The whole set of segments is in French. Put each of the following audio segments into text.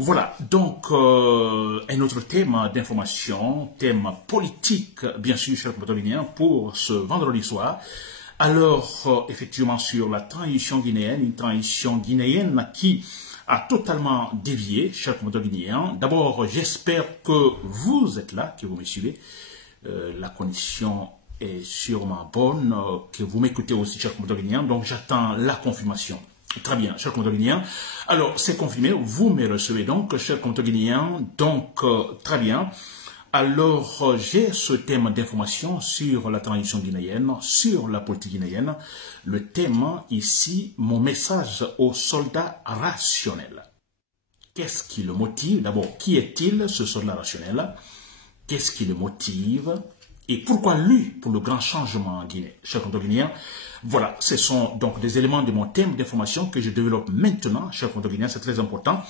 Voilà, donc un autre thème d'information, thème politique, bien sûr, chers compatriotes, pour ce vendredi soir. Alors, effectivement, sur la transition guinéenne, une transition guinéenne qui a totalement dévié, chers compatriotes guinéens. D'abord, j'espère que vous êtes là, que vous me suivez. La condition est sûrement bonne, que vous m'écoutez aussi, chers compatriotes guinéens. Donc, j'attends la confirmation. Très bien, chers compatriotes guinéens. Alors, c'est confirmé, vous me recevez donc, chers compatriotes guinéens. Donc, très bien. Alors, j'ai ce thème d'information sur la transition guinéenne, sur la politique guinéenne. Le thème ici, mon message aux soldats rationnels. Qu'est-ce qui le motive? D'abord, qui est-il, ce soldat rationnel? Qu'est-ce qui le motive? Et pourquoi lui, pour le grand changement en Guinée? Chers compatriotes guinéens, voilà, ce sont donc des éléments de mon thème d'information que je développe maintenant, chers compatriotes guinéens, c'est très important.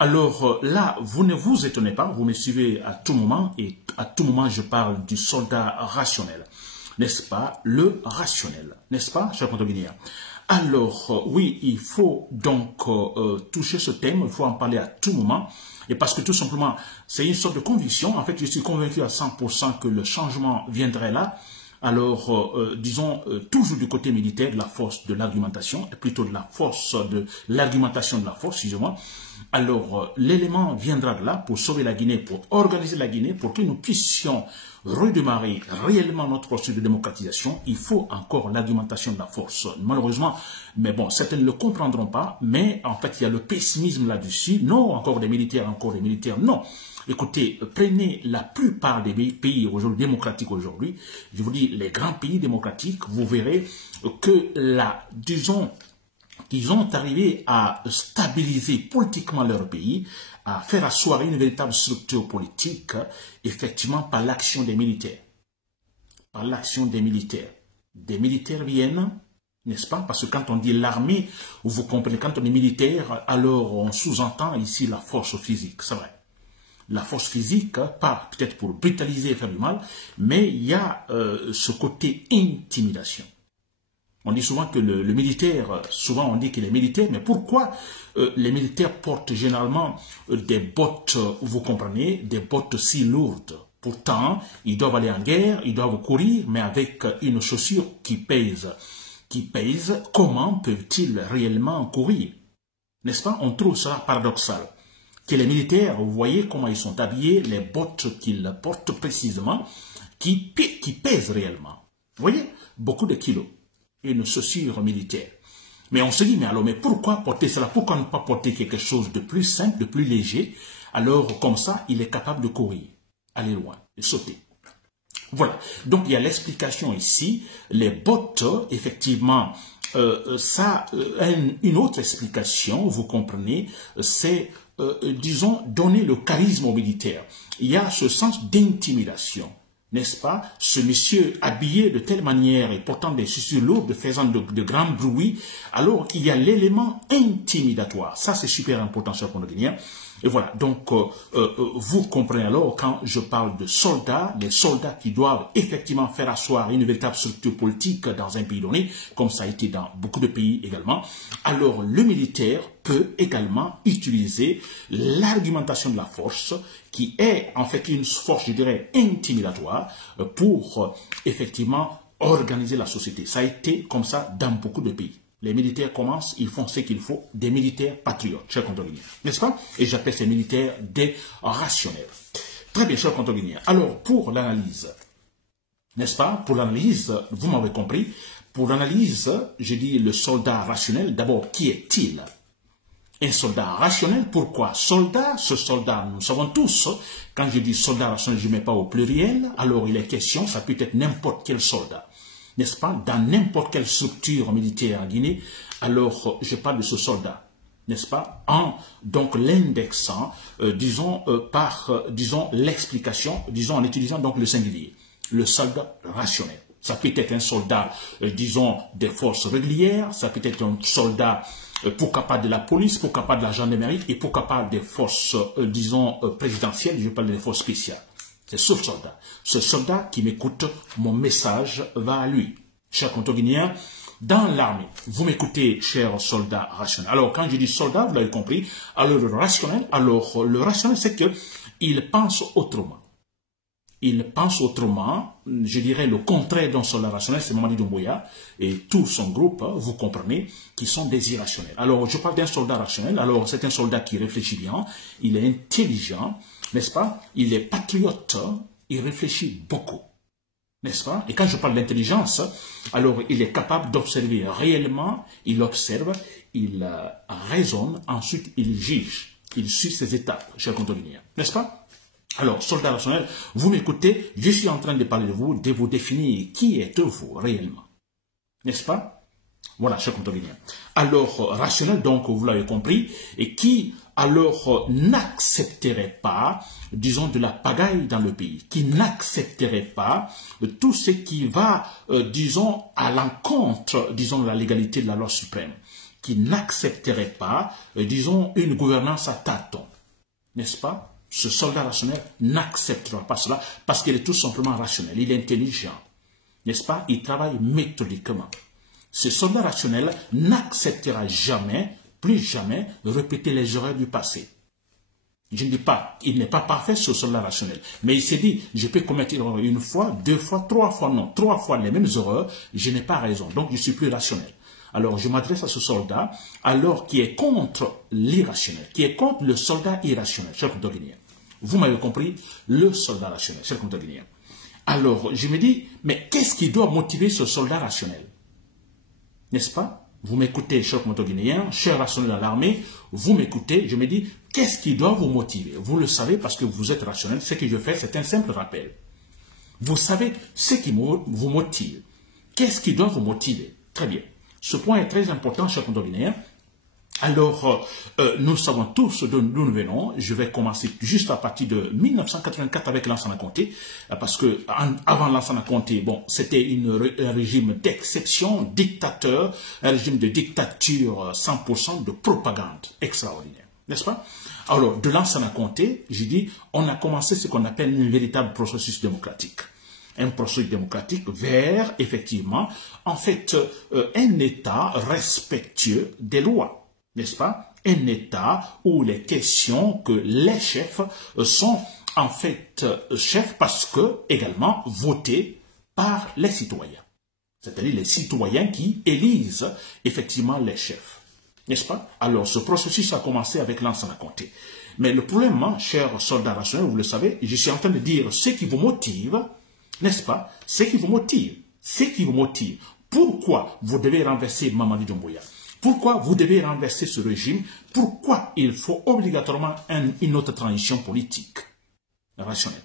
Alors là, vous ne vous étonnez pas, vous me suivez à tout moment, et à tout moment, je parle du soldat rationnel. N'est-ce pas? Le rationnel, n'est-ce pas, chers compatriotes guinéens? Alors, oui, il faut donc toucher ce thème, il faut en parler à tout moment, et parce que tout simplement, c'est une sorte de conviction. En fait, je suis convaincu à 100% que le changement viendrait là. Alors, disons, toujours du côté militaire, de la force de l'argumentation, et plutôt de la force de l'argumentation de la force, excusez-moi. Alors, l'élément viendra de là pour sauver la Guinée, pour organiser la Guinée, pour que nous puissions redémarrer réellement notre processus de démocratisation. Il faut encore l'argumentation de la force. Malheureusement, mais bon, certains ne le comprendront pas, mais en fait, il y a le pessimisme là-dessus. Non, encore des militaires, non. Écoutez, prenez la plupart des pays aujourd'hui démocratiques aujourd'hui, je vous dis les grands pays démocratiques, vous verrez que disons, ils ont arrivé à stabiliser politiquement leur pays, à faire asseoir une véritable structure politique, effectivement par l'action des militaires. Par l'action des militaires. Des militaires viennent, n'est-ce pas? Parce que quand on dit l'armée, vous comprenez, quand on est militaire, alors on sous-entend ici la force physique, c'est vrai. La force physique, pas peut-être pour brutaliser et faire du mal, mais il y a ce côté intimidation. On dit souvent que le militaire, souvent on dit qu'il est militaire, mais pourquoi les militaires portent généralement des bottes, vous comprenez, des bottes si lourdes? Pourtant, ils doivent aller en guerre, ils doivent courir, mais avec une chaussure qui pèse. Comment peuvent-ils réellement courir? N'est-ce pas? On trouve ça paradoxal. Que les militaires, vous voyez comment ils sont habillés, les bottes qu'ils portent précisément, qui pèsent réellement. Vous voyez? Beaucoup de kilos. Une chaussure militaire. Mais on se dit, mais pourquoi porter cela? Pourquoi ne pas porter quelque chose de plus simple, de plus léger? Alors, comme ça, il est capable de courir, aller loin, de sauter. Voilà. Donc, il y a l'explication ici. Les bottes, effectivement, ça a une autre explication, vous comprenez, c'est, disons, donner le charisme au militaire. Il y a ce sens d'intimidation. N'est-ce pas? Ce monsieur habillé de telle manière et portant des chaussures lourdes, faisant de grands bruits, alors il y a l'élément intimidatoire. Ça, c'est super important, chers compatriotes. Et voilà, donc vous comprenez alors quand je parle de soldats, les soldats qui doivent effectivement faire asseoir une véritable structure politique dans un pays donné, comme ça a été dans beaucoup de pays également, alors le militaire peut également utiliser l'argumentation de la force, qui est en fait une force, je dirais, intimidatoire, pour effectivement organiser la société. Ça a été comme ça dans beaucoup de pays. Les militaires commencent, ils font ce qu'il faut, des militaires patriotes, chers compatriotes, n'est-ce pas? Et j'appelle ces militaires des rationnels. Très bien, chers compatriotes. Alors, pour l'analyse, n'est-ce pas? Pour l'analyse, vous m'avez compris, pour l'analyse, je dis le soldat rationnel, d'abord, qui est-il? Un soldat rationnel, pourquoi? Soldat, ce soldat, nous savons tous, quand je dis soldat rationnel, je ne mets pas au pluriel, alors il est question, ça peut être n'importe quel soldat. N'est-ce pas, dans n'importe quelle structure militaire en Guinée, alors je parle de ce soldat, n'est-ce pas, donc l'indexant, disons, disons, l'explication, disons, en utilisant donc le singulier, le soldat rationnel. Ça peut être un soldat, disons, des forces régulières, ça peut être un soldat, pourquoi pas de la police, pourquoi pas de la gendarmerie, et pourquoi pas des forces, disons, présidentielles, je parle des forces spéciales. C'est ce soldat. Ce soldat qui m'écoute, mon message va à lui. Chers compatriotes guinéens, dans l'armée, vous m'écoutez, chers soldats rationnels. Alors, quand je dis soldat, vous l'avez compris, alors le rationnel, c'est que il pense autrement. Il pense autrement, je dirais le contraire d'un soldat rationnel, c'est Mamadi Doumbouya et tout son groupe, vous comprenez, qui sont des irrationnels. Alors, je parle d'un soldat rationnel, alors c'est un soldat qui réfléchit bien, il est intelligent, n'est-ce pas? Il est patriote, il réfléchit beaucoup, n'est-ce pas? Et quand je parle d'intelligence, alors il est capable d'observer réellement, il observe, il raisonne, ensuite il juge, il suit ses étapes, cher contemporain, n'est-ce pas? Alors, soldat rationnel, vous m'écoutez, je suis en train de parler de vous définir qui êtes-vous réellement. N'est-ce pas? Voilà, cher contemporain. Alors, rationnel, donc, vous l'avez compris, et qui, alors, n'accepterait pas, disons, de la pagaille dans le pays, qui n'accepterait pas tout ce qui va, disons, à l'encontre, disons, de la légalité de la loi suprême, qui n'accepterait pas, disons, une gouvernance à tâtons. N'est-ce pas? Ce soldat rationnel n'acceptera pas cela parce qu'il est tout simplement rationnel, il est intelligent, n'est-ce pas? Il travaille méthodiquement. Ce soldat rationnel n'acceptera jamais, plus jamais, répéter les erreurs du passé. Je ne dis pas, il n'est pas parfait ce soldat rationnel, mais il s'est dit, je peux commettre une fois, deux fois, trois fois, non, trois fois les mêmes erreurs, je n'ai pas raison, donc je suis plus rationnel. Alors, je m'adresse à ce soldat, alors qui est contre l'irrationnel, qui est contre le soldat irrationnel, cher contemporain. Vous m'avez compris, le soldat rationnel, cher contemporain. Alors, je me dis, mais qu'est-ce qui doit motiver ce soldat rationnel? N'est-ce pas? Vous m'écoutez, cher contemporain, cher rationnel dans l'armée, vous m'écoutez, je me dis, qu'est-ce qui doit vous motiver? Vous le savez parce que vous êtes rationnel, ce que je fais, c'est un simple rappel. Vous savez ce qui vous motive. Qu'est-ce qui doit vous motiver? Très bien. Ce point est très important, cher contemporain. Alors, nous savons tous d'où nous venons. Je vais commencer juste à partir de 1984 avec Lansana Conté, parce que avant Lansana Conté, bon, c'était un régime d'exception, dictateur, un régime de dictature 100% de propagande extraordinaire, n'est-ce pas? Alors, de Lansana Conté, j'ai dit, on a commencé ce qu'on appelle un véritable processus démocratique. Un processus démocratique vers, effectivement, en fait, un État respectueux des lois, n'est-ce pas? Un État où les questions que les chefs sont, en fait, chefs parce que, également, votés par les citoyens. C'est-à-dire les citoyens qui élisent, effectivement, les chefs. N'est-ce pas? Alors, ce processus a commencé avec Lansana Conté. Mais le problème, chers soldats rationnels, vous le savez, je suis en train de dire ce qui vous motive, n'est-ce pas? Ce qui vous motive. Ce qui vous motive. Pourquoi vous devez renverser Mamadi Doumbouya? Pourquoi vous devez renverser ce régime? Pourquoi il faut obligatoirement une autre transition politique rationnelle?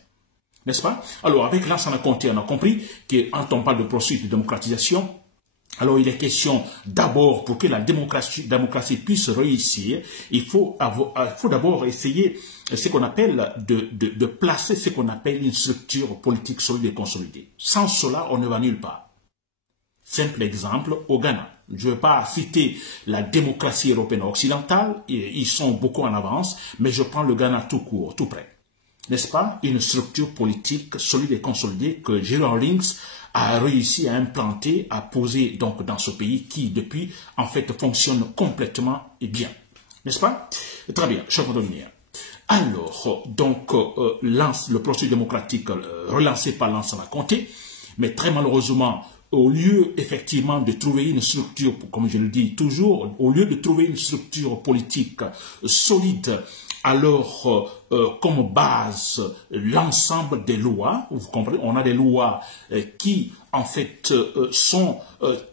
N'est-ce pas? Alors, avec Lansana Conté, on a compris que quand on parle de processus de démocratisation, alors il est question d'abord, pour que la démocratie puisse réussir, il faut d'abord essayer ce qu'on appelle de placer ce qu'on appelle une structure politique solide et consolidée. Sans cela, on ne va nulle part. Simple exemple, au Ghana. Je ne veux pas citer la démocratie européenne occidentale, ils sont beaucoup en avance, mais je prends le Ghana tout court, tout près. N'est-ce pas? Une structure politique solide et consolidée que Jerry Rawlings a réussi à implanter, à poser donc dans ce pays qui, depuis, en fait, fonctionne complètement et bien. N'est-ce pas? Très bien, cher condominiens. Alors, donc, le processus démocratique relancé par Lansana Conté, mais très malheureusement, au lieu effectivement de trouver une structure, comme je le dis toujours, au lieu de trouver une structure politique solide, alors comme base l'ensemble des lois, vous comprenez, on a des lois qui en fait sont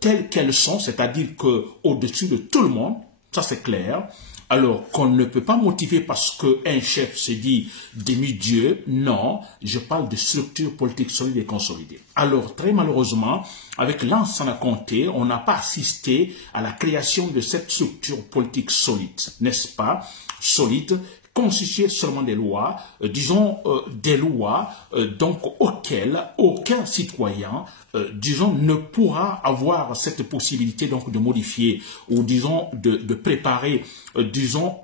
telles qu'elles sont, c'est-à-dire qu'au-dessus de tout le monde, ça c'est clair. Alors qu'on ne peut pas motiver parce qu'un chef se dit demi-dieu, non, je parle de structure politique solide et consolidée. Alors très malheureusement, avec Lansana Conté, on n'a pas assisté à la création de cette structure politique solide, n'est-ce pas? Solide, constituée seulement des lois, disons des lois donc auxquelles aucun citoyen disons, ne pourra avoir cette possibilité donc de modifier ou disons de préparer, disons,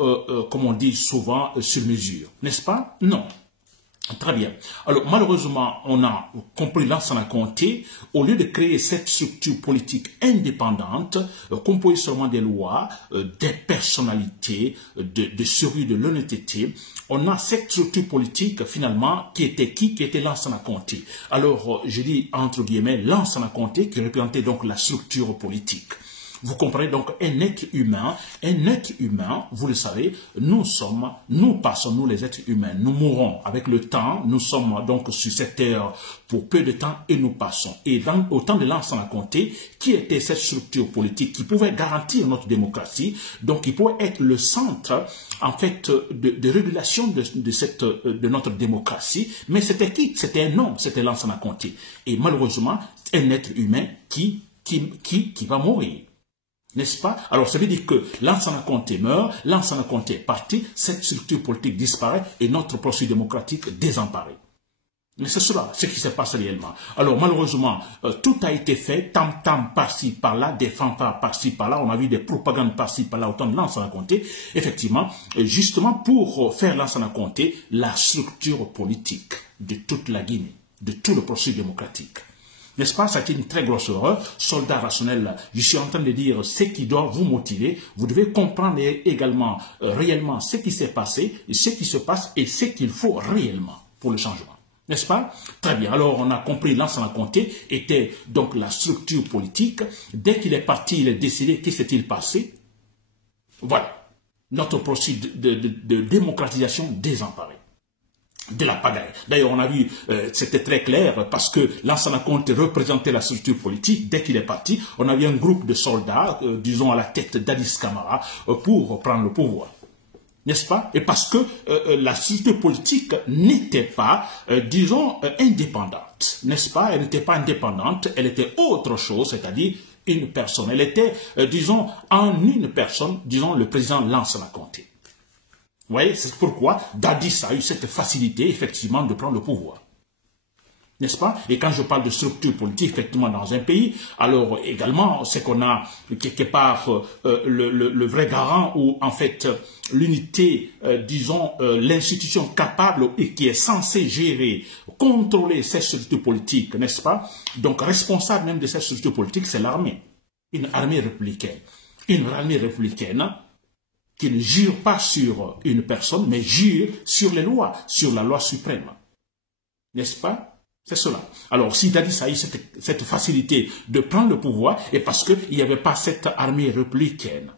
comme on dit souvent, sur mesure. N'est-ce pas? Non. Très bien. Alors, malheureusement, on a compris Lansana Conté, au lieu de créer cette structure politique indépendante, composée seulement des lois, des personnalités, de sérieux, de l'honnêteté, on a cette structure politique, finalement, qui était qui? Qui était Lansana Conté. Alors, je dis, entre guillemets, Lansana Conté, qui représentait donc la structure politique. Vous comprenez donc un être humain, vous le savez, nous passons, nous les êtres humains, nous mourons avec le temps, nous sommes donc sur cette terre pour peu de temps et nous passons. Et au temps de Lansana Conté, qui était cette structure politique qui pouvait garantir notre démocratie, donc qui pouvait être le centre, en fait, de régulation de notre démocratie, mais c'était qui? C'était un homme, c'était Lansana Conté. Et malheureusement, un être humain qui va mourir. N'est-ce pas? Alors, ça veut dire que Lansana Conté meurt, Lansana Conté est parti, cette structure politique disparaît et notre processus démocratique désemparé. Mais c'est cela, ce qui se passe réellement. Alors, malheureusement, tout a été fait, tam-tam par-ci, par-là, des fanfares par-ci, par-là, on a vu des propagandes par-ci, par-là, autant de Lansana Conté, effectivement, justement pour faire Lansana Conté la structure politique de toute la Guinée, de tout le processus démocratique. N'est-ce pas? Ça a été une très grosse erreur. Soldats rationnels, je suis en train de dire ce qui doit vous motiver. Vous devez comprendre également, réellement, ce qui s'est passé, ce qui se passe et ce qu'il faut réellement pour le changement. N'est-ce pas? Très bien. Alors, on a compris, Lansana Conté était donc la structure politique. Dès qu'il est parti, il est décédé. Qu'est-ce qui s'est-il passé? Voilà. Notre processus de démocratisation désemparé. De la pagaille. D'ailleurs, on a vu, c'était très clair, parce que Lansana Conté représentait la structure politique. Dès qu'il est parti, on a vu un groupe de soldats, disons à la tête d'Addis Camara, pour prendre le pouvoir. N'est-ce pas? Et parce que la structure politique n'était pas, disons, indépendante. N'est-ce pas? Elle n'était pas indépendante, elle était autre chose, c'est-à-dire une personne. Elle était, disons, en une personne, disons, le président Lansana Conté. Vous voyez, c'est pourquoi Dadis a eu cette facilité, effectivement, de prendre le pouvoir. N'est-ce pas? Et quand je parle de structure politique, effectivement, dans un pays, alors également, c'est qu'on a quelque part le vrai garant ou en fait l'unité, disons, l'institution capable et qui est censée gérer, contrôler cette structure politique, n'est-ce pas? Donc, responsable même de cette structure politique, c'est l'armée. Une armée républicaine. Une armée républicaine qui ne jure pas sur une personne, mais jure sur les lois, sur la loi suprême. N'est-ce pas? C'est cela. Alors, si Dadis a eu cette facilité de prendre le pouvoir, et parce qu'il n'y avait pas cette armée républicaine,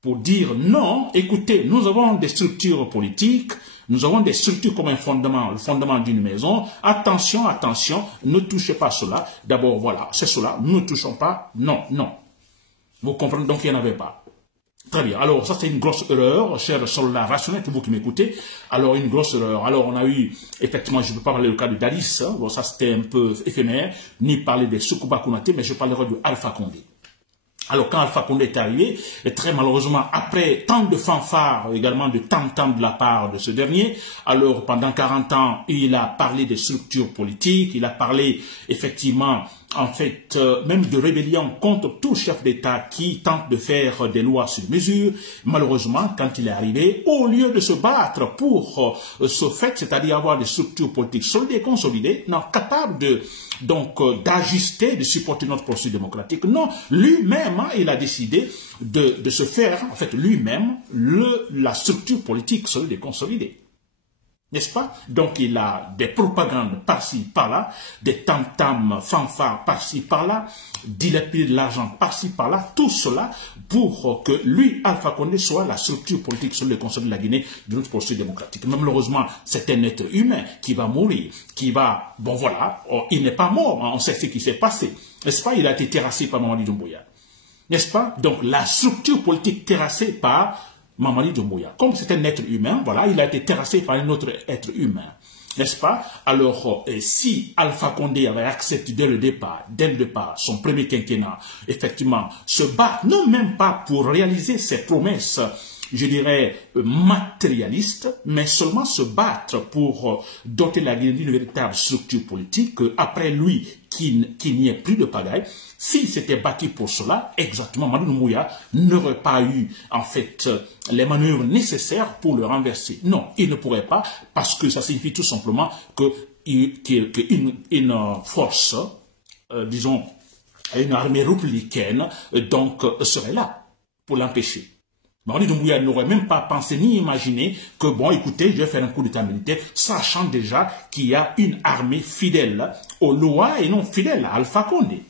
pour dire non, écoutez, nous avons des structures politiques, nous avons des structures comme un fondement, le fondement d'une maison, attention, attention, ne touchez pas cela. D'abord, voilà, c'est cela, nous ne touchons pas, non, non. Vous comprenez, donc il n'y en avait pas. Très bien. Alors, ça, c'est une grosse erreur, chers soldats rationnels, vous qui m'écoutez. Alors, une grosse erreur. Alors, on a eu, effectivement, je ne peux pas parler du cas de Dadis, hein. Bon, ça, c'était un peu éphémère, ni parler des Soukouba Konaté, mais je parlerai de Alpha Condé. Alors, quand Alpha Condé est arrivé, et très malheureusement, après tant de fanfares, également de tam-tam de la part de ce dernier, alors, pendant 40 ans, il a parlé des structures politiques, il a parlé, effectivement, en fait, même de rébellion contre tout chef d'État qui tente de faire des lois sur mesure. Malheureusement, quand il est arrivé, au lieu de se battre pour ce fait, c'est-à-dire avoir des structures politiques solides et consolidées, non, capables de, donc, d'ajuster, de supporter notre processus démocratique, non, lui-même, hein, il a décidé de se faire, en fait, lui-même, la structure politique solide et consolidée. N'est-ce pas? Donc, il a des propagandes par-ci, par-là, des tam-tam, fanfares par-ci, par-là, dilapide de l'argent par-ci, par-là, tout cela pour que lui, Alpha Condé, soit la structure politique sur le conseil de la Guinée de notre processus démocratique. Mais malheureusement, c'est un être humain qui va mourir, qui va, bon voilà, il n'est pas mort, on sait ce qui s'est passé. N'est-ce pas? Il a été terrassé par Mamadi Doumbouya. N'est-ce pas? Donc, la structure politique terrassée par Mamadi Doumbouya. Comme c'est un être humain, voilà, il a été terrassé par un autre être humain. N'est-ce pas? Alors, si Alpha Condé avait accepté dès le départ, son premier quinquennat, effectivement, se battre, non même pas pour réaliser ses promesses, je dirais, matérialistes, mais seulement se battre pour doter la Guinée d'une véritable structure politique, après lui, qu'il n'y ait plus de pagaille. S'il s'était battu pour cela, exactement, Mamadi Doumbouya n'aurait pas eu, en fait, les manœuvres nécessaires pour le renverser. Non, il ne pourrait pas, parce que ça signifie tout simplement qu'une force, disons, une armée républicaine, donc, serait là pour l'empêcher. Mamadi Doumbouya n'aurait même pas pensé ni imaginé que, bon, écoutez, je vais faire un coup d'état militaire, sachant déjà qu'il y a une armée fidèle aux lois et non fidèle à Alpha Condé.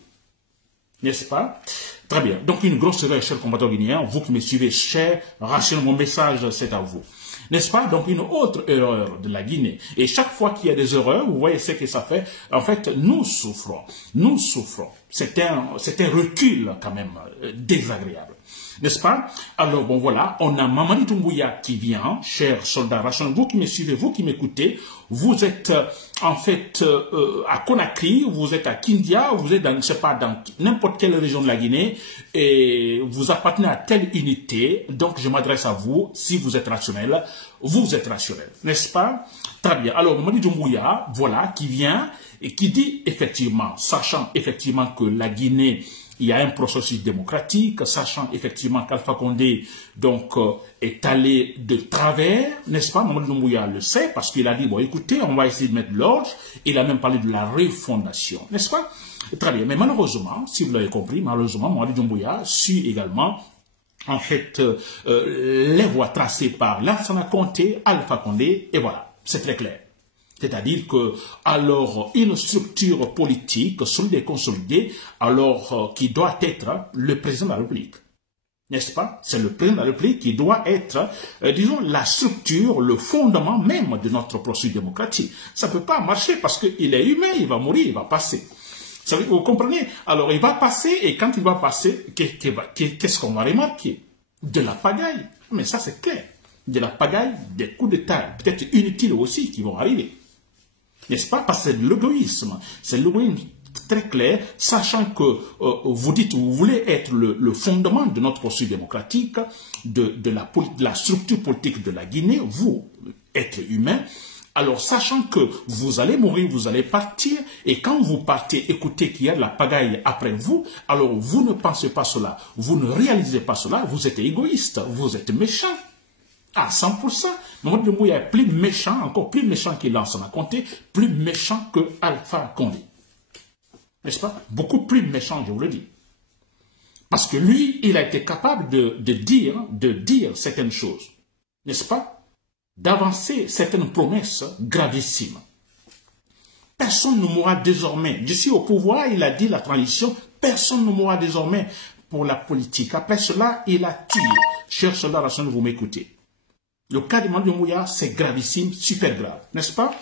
N'est-ce pas? Très bien. Donc, une grosse erreur, chers combattants guinéens, vous qui me suivez, cher Rachel, mon message, c'est à vous. N'est-ce pas? Donc, une autre erreur de la Guinée. Et chaque fois qu'il y a des erreurs, vous voyez ce que ça fait. En fait, nous souffrons. Nous souffrons. C'est un recul, quand même, désagréable. N'est-ce pas? Alors, bon, voilà, on a Mamadi Doumbouya qui vient, chers soldats Rachel, vous qui me suivez, vous qui m'écoutez, vous êtes, en fait, à Conakry, vous êtes à Kindia, vous êtes dans, je ne sais pas, dans n'importe quelle région de la Guinée, et vous appartenez à telle unité, donc je m'adresse à vous, si vous êtes rationnel, vous êtes rationnel, n'est-ce pas? Très bien. Alors, Mamadi Doumbouya, voilà, qui vient, et qui dit, effectivement, sachant effectivement que la Guinée, il y a un processus démocratique, sachant effectivement qu'Alpha Condé donc, est allé de travers, n'est-ce pas? Mamadi Doumbouya le sait parce qu'il a dit, bon écoutez, on va essayer de mettre l'ordre. Il a même parlé de la refondation, n'est-ce pas? Très bien, mais malheureusement, si vous l'avez compris, malheureusement, Mamadi Doumbouya suit également en fait les voies tracées par Lansana Conté, Alpha Condé, et voilà, c'est très clair. C'est-à-dire que, alors, une structure politique solide et consolidée, alors, qui doit être le président de la République. N'est-ce pas? C'est le président de la République qui doit être, disons, la structure, le fondement même de notre processus démocratique. Ça ne peut pas marcher parce qu'il est humain, il va mourir, il va passer. Vous comprenez? Alors, il va passer et quand il va passer, qu'est-ce qu'on va remarquer? De la pagaille. Mais ça, c'est clair. De la pagaille, des coups d'État, peut-être inutiles aussi, qui vont arriver. N'est-ce pas? Parce que c'est de l'égoïsme. C'est l'égoïsme très clair, sachant que vous dites, vous voulez être le fondement de notre processus démocratique, de la structure politique de la Guinée, vous, être humain, alors sachant que vous allez mourir, vous allez partir, et quand vous partez, écoutez qu'il y a de la pagaille après vous, alors vous ne pensez pas cela, vous ne réalisez pas cela, vous êtes égoïste, vous êtes méchant. À 100%, Mamadi Doumbouya est plus méchant, encore plus méchant qu'il Lansana Conté, plus méchant que Alpha Condé. N'est-ce pas? Beaucoup plus méchant, je vous le dis. Parce que lui, il a été capable de dire certaines choses. N'est-ce pas? D'avancer certaines promesses gravissimes. Personne ne mourra désormais. D'ici au pouvoir, il a dit la transition, personne ne mourra désormais pour la politique. Après cela, il a tué. Chers soldats, vous m'écoutez. Le cas de Mamadi Doumbouya, c'est gravissime, super grave, n'est-ce pas?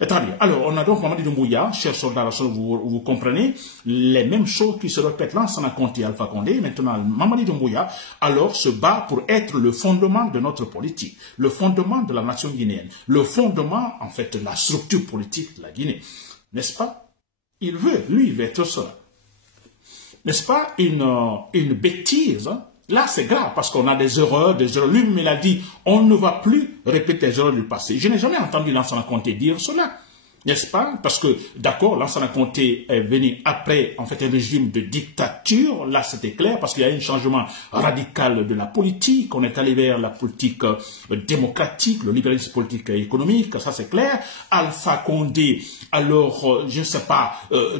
Très bien. Alors, on a donc Mamadi Doumbouya, chers soldats, vous comprenez, les mêmes choses qui se répètent là, Lansana Conté, Alpha Condé. Maintenant, Mamadi Doumbouya, alors, se bat pour être le fondement de notre politique, le fondement de la nation guinéenne, le fondement, en fait, de la structure politique de la Guinée. N'est-ce pas? Il veut être cela. N'est-ce pas une bêtise, hein? Là, c'est grave parce qu'on a des erreurs. Lui-même, il a dit, on ne va plus répéter les erreurs du passé. Je n'ai jamais entendu Lansana Conté dire cela. N'est-ce pas? Parce que, d'accord, Lansana Conté est venu après, en fait, un régime de dictature. Là, c'était clair parce qu'il y a eu un changement radical de la politique. On est allé vers la politique démocratique, le libéralisme politique et économique. Ça, c'est clair. Alpha Condé, alors, je ne sais pas,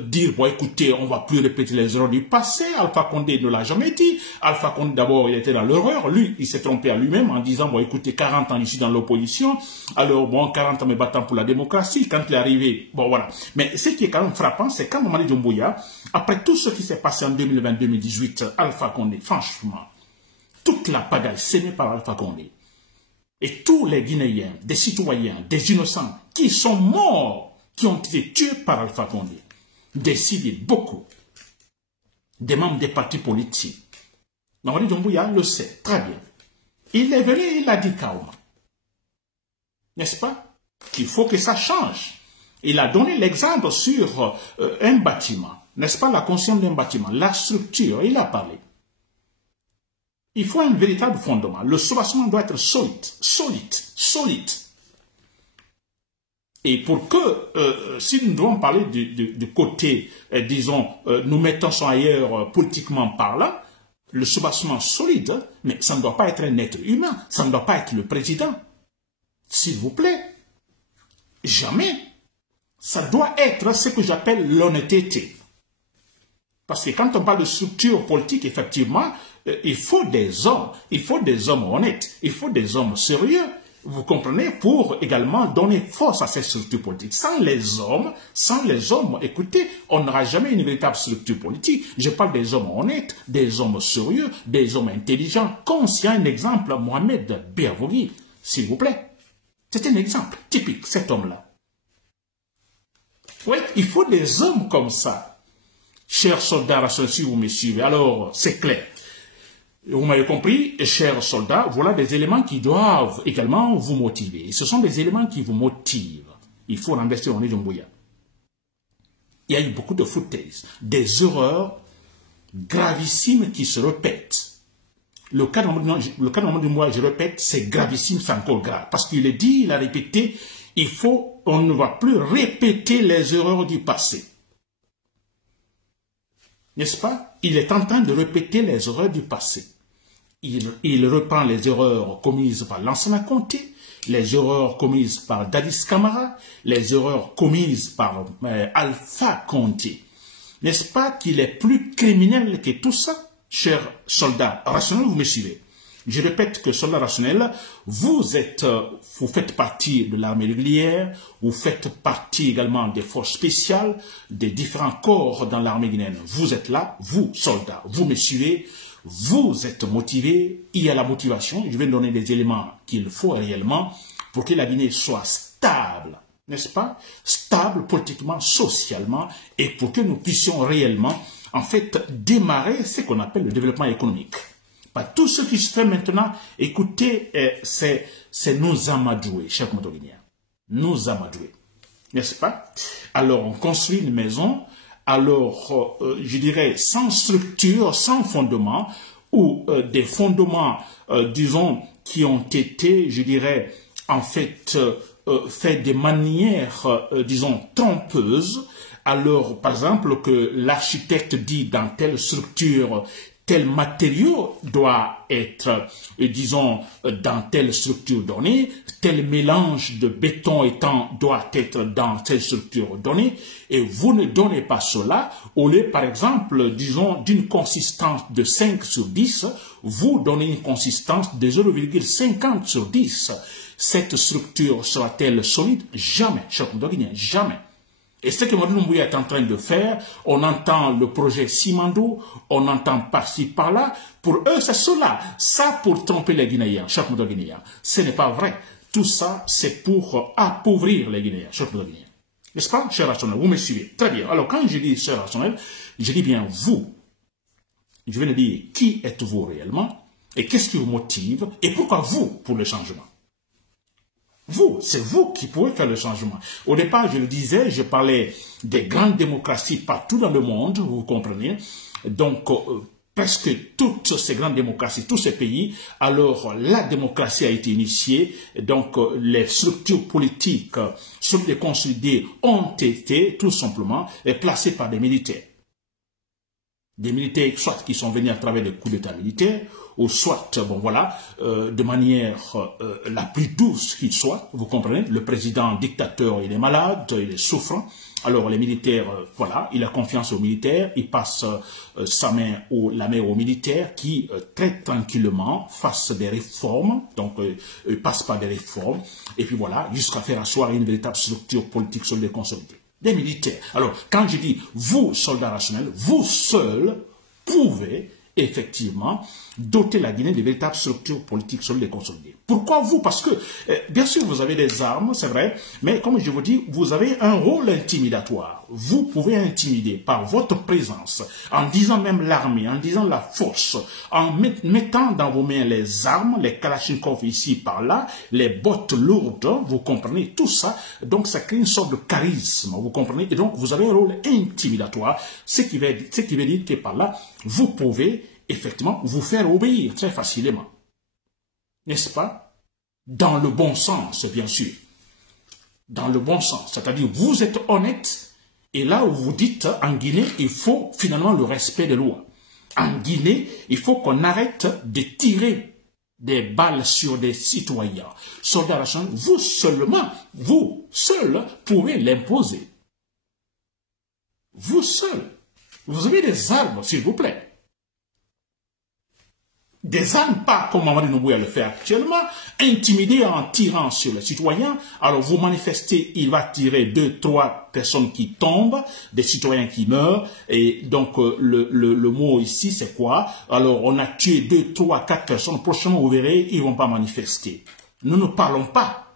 dire, bon, écoutez, on ne va plus répéter les erreurs du passé. Alpha Condé ne l'a jamais dit. Alpha Condé, d'abord, il était dans l'erreur. Lui, il s'est trompé à lui-même en disant, bon, écoutez, 40 ans ici dans l'opposition. Alors, bon, 40 ans me battant pour la démocratie. Quand il est arrivé, bon voilà. Mais ce qui est quand même frappant, c'est quand Mamadi Doumbouya, après tout ce qui s'est passé en 2020-2018, Alpha Condé, franchement, toute la pagaille sémée par Alpha Condé, et tous les Guinéens, des citoyens, des innocents, qui sont morts, qui ont été tués par Alpha Condé, des civils, beaucoup, des membres des partis politiques. Mamadi Doumbouya le sait très bien. Il est venu, il a dit calme. N'est-ce pas? Qu'il faut que ça change. Il a donné l'exemple sur un bâtiment, n'est-ce pas, la construction d'un bâtiment, la structure, il a parlé. Il faut un véritable fondement. Le soubassement doit être solide, solide, solide. Et pour que, si nous devons parler du côté, disons, nous mettons son ailleurs politiquement parlant, le soubassement solide, mais ça ne doit pas être un être humain, ça ne doit pas être le président. S'il vous plaît, jamais. Ça doit être ce que j'appelle l'honnêteté. Parce que quand on parle de structure politique, effectivement, il faut des hommes honnêtes, il faut des hommes sérieux, vous comprenez, pour également donner force à cette structure politique. Sans les hommes, écoutez, on n'aura jamais une véritable structure politique. Je parle des hommes honnêtes, des hommes sérieux, des hommes intelligents, conscients. Un exemple, Mohamed Bervougui, s'il vous plaît. C'est un exemple typique, cet homme-là. Oui, il faut des hommes comme ça. Chers soldats, si vous me suivez, alors c'est clair. Vous m'avez compris, chers soldats, voilà des éléments qui doivent également vous motiver. Et ce sont des éléments qui vous motivent. Il faut renverser au nez de Mbouya. Il y a eu beaucoup de foutaises, des erreurs gravissimes qui se répètent. Le cas de moi, je répète, c'est gravissime, c'est encore grave. Parce qu'il est dit, il a répété, on ne va plus répéter les erreurs du passé. N'est-ce pas? Il est en train de répéter les erreurs du passé. Il reprend les erreurs commises par Lansana Conté, les erreurs commises par Dadis Camara, les erreurs commises par Alpha Conté. N'est-ce pas qu'il est plus criminel que tout ça, chers soldats rationnels, vous me suivez? Je répète que soldats rationnels, vous faites partie de l'armée régulière, vous faites partie également des forces spéciales, des différents corps dans l'armée guinéenne. Vous êtes là, vous, soldats, vous me suivez, vous êtes motivés, il y a la motivation. Je vais donner des éléments qu'il faut réellement pour que la Guinée soit stable, n'est-ce pas? Stable politiquement, socialement, et pour que nous puissions réellement, en fait, démarrer ce qu'on appelle le développement économique. Pas tout ce qui se fait maintenant, écoutez, c'est nous amadouer, chers Motoguinéens. Nous amadouer. N'est-ce pas? Alors, on construit une maison, alors, je dirais, sans structure, sans fondement, ou des fondements, disons, qui ont été, je dirais, en fait, faits de manière, disons, trompeuse. Alors, par exemple, que l'architecte dit dans telle structure, tel matériau doit être, disons, dans telle structure donnée, tel mélange de béton doit être dans telle structure donnée, et vous ne donnez pas cela, au lieu, par exemple, disons, d'une consistance de 5 sur 10, vous donnez une consistance de 0,50 sur 10. Cette structure sera-t-elle solide? Jamais, cher Guinéen, jamais. Et ce que Mme Mbouya est en train de faire, on entend le projet Simandou, on entend par-ci, par-là. Pour eux, c'est cela. Ça pour tromper les Guinéens, chaque moto Guinéen. Ce n'est pas vrai. Tout ça, c'est pour appauvrir les Guinéens, chaque moto Guinéen. N'est-ce pas, cher rationnel? Vous me suivez. Très bien. Alors, quand je dis cher rationnel, je dis bien vous. Je vais le dire, qui êtes-vous réellement? Et qu'est-ce qui vous motive? Et pourquoi vous pour le changement? Vous, c'est vous qui pouvez faire le changement. Au départ, je le disais, je parlais des grandes démocraties partout dans le monde, vous comprenez. Donc, presque toutes ces grandes démocraties, tous ces pays, alors la démocratie a été initiée. Donc, les structures politiques, sur les consolidées, ont été tout simplement placées par des militaires. Des militaires, soit qui sont venus à travers des coups d'État militaires, ou soit, bon voilà, de manière la plus douce qu'il soit, vous comprenez, le président dictateur, il est malade, il est souffrant, alors les militaires, voilà, il a confiance aux militaires, il passe la main aux militaires qui, très tranquillement, fassent des réformes, donc passent par des réformes, et puis voilà, jusqu'à faire asseoir une véritable structure politique sur les consolidés. Des militaires. Alors, quand je dis vous, soldats rationnels, vous seuls pouvez effectivement doter la Guinée de véritables structures politiques solides et consolidées. Pourquoi vous? Parce que, bien sûr, vous avez des armes, c'est vrai, mais comme je vous dis, vous avez un rôle intimidatoire. Vous pouvez intimider par votre présence, en disant même l'armée, en disant la force, en mettant dans vos mains les armes, les kalachnikovs ici, par là, les bottes lourdes, vous comprenez, tout ça. Donc, ça crée une sorte de charisme, vous comprenez, et donc, vous avez un rôle intimidatoire, ce qui veut dire que par là, vous pouvez effectivement vous faire obéir très facilement. N'est-ce pas? Dans le bon sens, bien sûr. dans le bon sens. C'est-à-dire, vous êtes honnête, et là où vous dites, en Guinée, il faut finalement le respect des lois. En Guinée, il faut qu'on arrête de tirer des balles sur des citoyens. Soldats nationaux, vous seul, pouvez l'imposer. Vous seul. Vous avez des armes, s'il vous plaît. Des armes, pas comme Mamadi Doumbouya le fait actuellement, intimider en tirant sur les citoyens. Alors vous manifestez, il va tirer 2, 3 personnes qui tombent, des citoyens qui meurent. Et donc le mot ici c'est quoi? Alors on a tué 2, 3, 4 personnes. Prochainement vous verrez, ils ne vont pas manifester. Nous ne parlons pas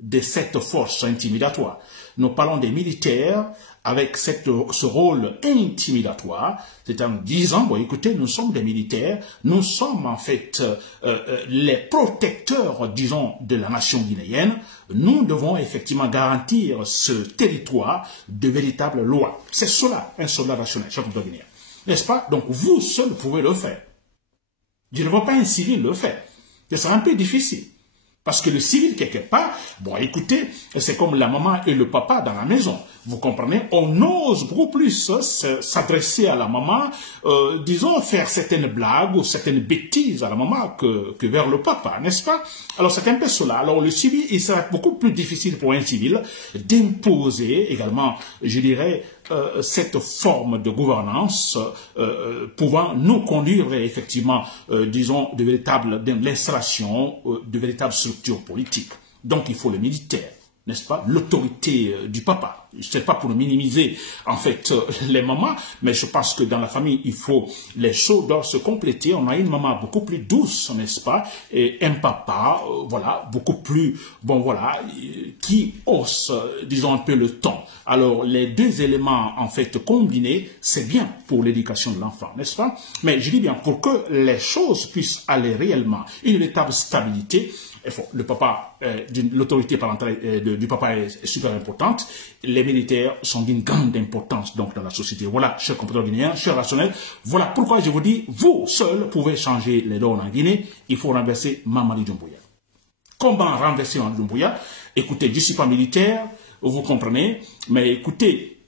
de cette force intimidatoire. Nous parlons des militaires avec ce rôle intimidatoire, c'est en disant, bon écoutez, nous sommes des militaires, nous sommes en fait les protecteurs, disons, de la nation guinéenne, nous devons effectivement garantir ce territoire de véritables lois. C'est cela, un soldat national, chef de guinéen. N'est-ce pas? Donc vous seul pouvez le faire. Je ne vois pas un civil le faire. Ce sera un peu difficile. Parce que le civil, quelque part, bon, écoutez, c'est comme la maman et le papa dans la maison. Vous comprenez? On ose beaucoup plus s'adresser à la maman, disons, faire certaines blagues ou certaines bêtises à la maman que vers le papa, n'est-ce pas? Alors, c'est un peu cela. Alors, le civil, il sera beaucoup plus difficile pour un civil d'imposer également, je dirais, cette forme de gouvernance pouvant nous conduire vers, effectivement, disons, de l'installation de véritables structures politiques. Donc, il faut le militaire, n'est-ce pas, l'autorité du papa. Ce n'est pas pour minimiser, en fait, les mamans, mais je pense que dans la famille, il faut, les choses doivent se compléter. On a une maman beaucoup plus douce, n'est-ce pas, et un papa, voilà, beaucoup plus, bon, voilà, qui hausse, disons, un peu le ton. Alors, les deux éléments, en fait, combinés, c'est bien pour l'éducation de l'enfant, n'est-ce pas? Mais je dis bien, pour que les choses puissent aller réellement, une véritable stabilité, le papa, l'autorité parentale du papa est super importante. Les militaires sont d'une grande importance donc dans la société. Voilà, chers compatriotes guinéens, chers rationnels, voilà pourquoi je vous dis, vous seuls pouvez changer les donnes en Guinée. Il faut renverser Mamadi Doumbouya. Comment renverser Mamadi Doumbouya? Écoutez, je ne suis pas militaire, vous comprenez, mais écoutez,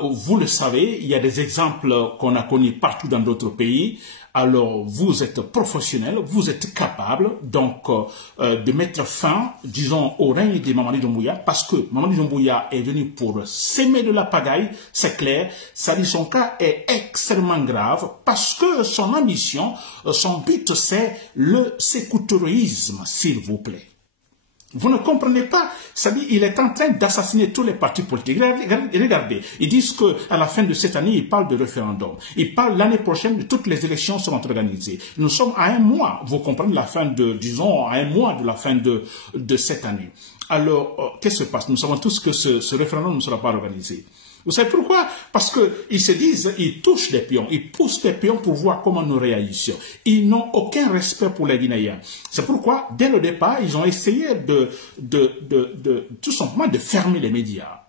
vous le savez, il y a des exemples qu'on a connus partout dans d'autres pays. Alors, vous êtes professionnel, vous êtes capable, donc, de mettre fin, disons, au règne de Mamadi Doumbouya, parce que Mamadi Doumbouya est venu pour s'aimer de la pagaille, c'est clair. Ça dit, son cas est extrêmement grave, parce que son ambition, son but, c'est le sécouterisme, s'il vous plaît. Vous ne comprenez pas, ça dit, il est en train d'assassiner tous les partis politiques. Regardez, ils disent qu'à la fin de cette année, ils parlent de référendum. Ils parlent l'année prochaine, toutes les élections seront organisées. Nous sommes à un mois, vous comprenez, la fin de, disons, à un mois de la fin de cette année. Alors, qu'est-ce qui se passe? Nous savons tous que ce référendum ne sera pas organisé. Vous savez pourquoi? Parce qu'ils se disent, ils touchent des pions, ils poussent des pions pour voir comment nous réagissons. Ils n'ont aucun respect pour les Guinéens. C'est pourquoi, dès le départ, ils ont essayé tout simplement de fermer les médias.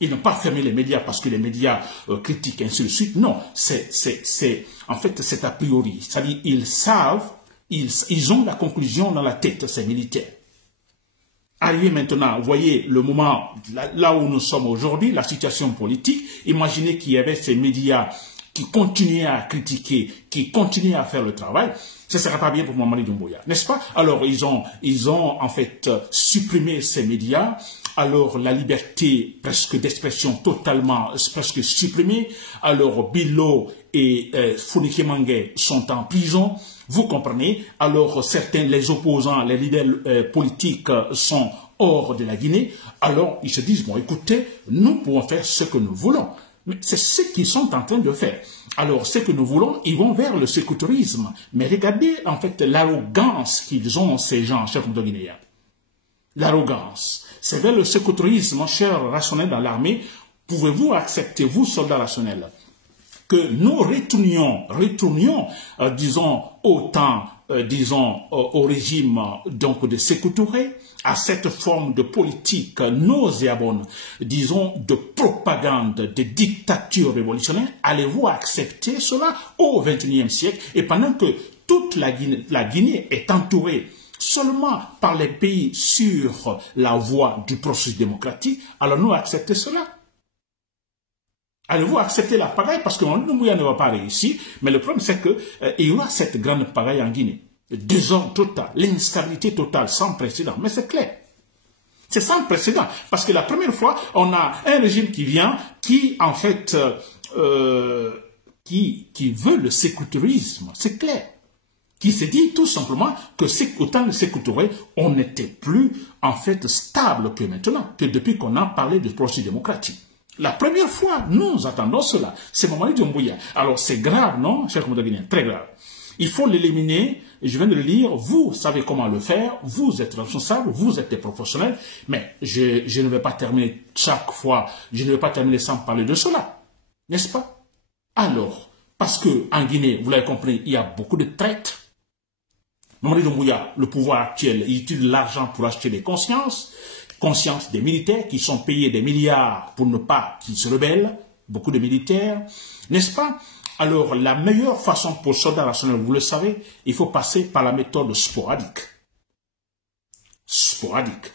Ils n'ont pas fermé les médias parce que les médias critiquent ainsi de suite. Non, en fait, c'est a priori. C'est-à-dire, ils savent, ils ont la conclusion dans la tête, ces militaires. Arrivé maintenant, vous voyez le moment, là où nous sommes aujourd'hui, la situation politique, imaginez qu'il y avait ces médias qui continuaient à critiquer, qui continuaient à faire le travail, ce ne serait pas bien pour Mamadi Doumbouya, n'est-ce pas? Alors, ils ont en fait supprimé ces médias, alors la liberté presque d'expression totalement, presque supprimée, alors Bilo et Founike Mangué sont en prison. Vous comprenez? Alors, certains, les opposants, les leaders politiques sont hors de la Guinée. Alors, ils se disent, bon, écoutez, nous pouvons faire ce que nous voulons. Mais c'est ce qu'ils sont en train de faire. Alors, ce que nous voulons, ils vont vers le sécouterisme. Mais regardez, en fait, l'arrogance qu'ils ont, ces gens, chers compatriotes guinéens. L'arrogance. C'est vers le sécouterisme, chers rationnels dans l'armée. Pouvez-vous accepter, vous, soldats rationnels, que nous retournions, disons, au temps, disons, au régime donc de Sékou Touré, à cette forme de politique nauséabonde, disons, de propagande, de dictature révolutionnaire? Allez-vous accepter cela au XXIe siècle? Et pendant que toute la Guinée est entourée seulement par les pays sur la voie du processus démocratique, alors nous acceptons cela. Allez-vous accepter la pagaille parce que Mamadi Doumbouya ne va pas réussir, mais le problème c'est que il y aura cette grande pagaille en Guinée. Le désordre total, l'instabilité totale sans précédent, mais c'est clair. C'est sans précédent, parce que la première fois, on a un régime qui vient, qui en fait, qui veut le sécuritarisme, c'est clair. Qui se dit tout simplement que au temps de Sékou Touré, on n'était plus en fait stable que maintenant, que depuis qu'on a parlé de processus démocratique. La première fois, nous attendons cela. C'est Mamadi Doumbouya. Alors c'est grave, non, cher commandant guinéen, très grave. Il faut l'éliminer, je viens de le lire, vous savez comment le faire, vous êtes responsable, vous êtes des professionnels, mais je ne vais pas terminer chaque fois, je ne vais pas terminer sans parler de cela, n'est-ce pas? Alors, parce qu'en Guinée, vous l'avez compris, il y a beaucoup de traites. Mamadi Doumbouya, le pouvoir actuel, il utilise l'argent pour acheter des consciences des militaires qui sont payés des milliards pour ne pas qu'ils se rebellent, beaucoup de militaires, n'est-ce pas? Alors, la meilleure façon pour le soldat national, vous le savez, il faut passer par la méthode sporadique. Sporadique.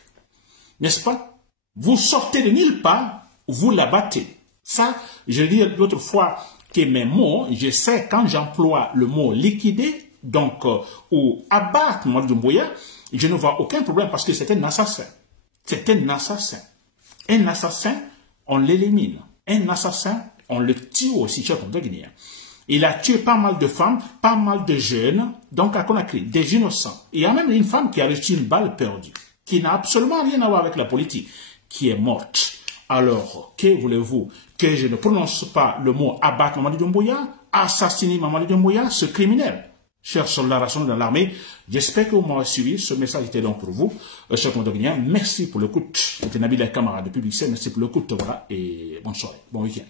N'est-ce pas? Vous sortez de nulle part, vous l'abattez. Ça, je dis l'autre fois que mes mots, je sais quand j'emploie le mot liquider, donc, ou abattre Mamadi Doumbouya, je ne vois aucun problème parce que c'est un assassin. C'est un assassin. Un assassin, on l'élimine. Un assassin, on le tue aussi, cher compte guinéen. Il a tué pas mal de femmes, pas mal de jeunes, donc à Conakry, des innocents. Il y a même une femme qui a reçu une balle perdue, qui n'a absolument rien à voir avec la politique, qui est morte. Alors, que voulez-vous? Que je ne prononce pas le mot abattre Mamadi Doumbouya, assassiner Mamadi Doumbouya, ce criminel? Chers soldats nationaux dans l'armée, j'espère que vous m'avez suivi. Ce message était donc pour vous, chers compatriotes. Merci pour l'écoute. C'était Nabil, les camarades de Public. Merci pour l'écoute. Voilà, et bonne soirée, bon week-end.